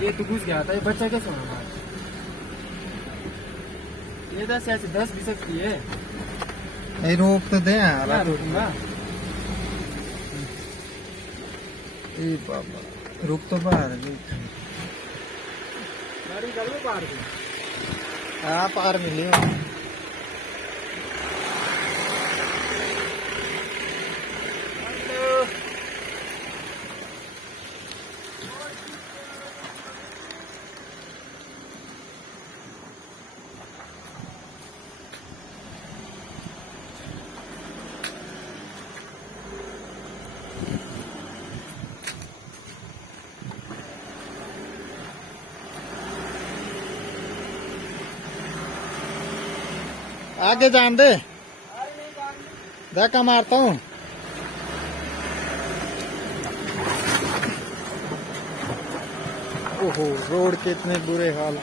ये तो घुस गया था, ये बच्चा कैसे होना हमारा? ये 10 ऐसे 10 भी सकती है। नहीं रोक तो दे यार। क्या रोकूंगा? ए बाबा रुक तो बाहर गाड़ी चल लो पार की। हाँ पार मिली आगे जान दे। धक्का मारता हूँ। ओहो रोड के इतने बुरे हाल।